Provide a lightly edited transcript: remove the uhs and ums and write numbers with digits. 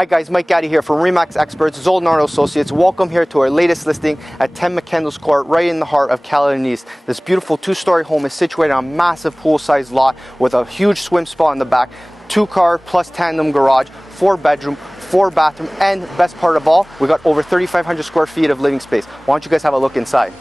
Hi guys, Mike Gaddy here from Remax Experts, Zolnardo Associates. Welcome here to our latest listing at 10 Mccandless Crt, right in the heart of Caledon East. This beautiful two-story home is situated on a massive pool-sized lot with a huge swim spot in the back, 2-car plus tandem garage, 4-bedroom, 4-bathroom, and best part of all, we got over 3,500 square feet of living space. Why don't you guys have a look inside?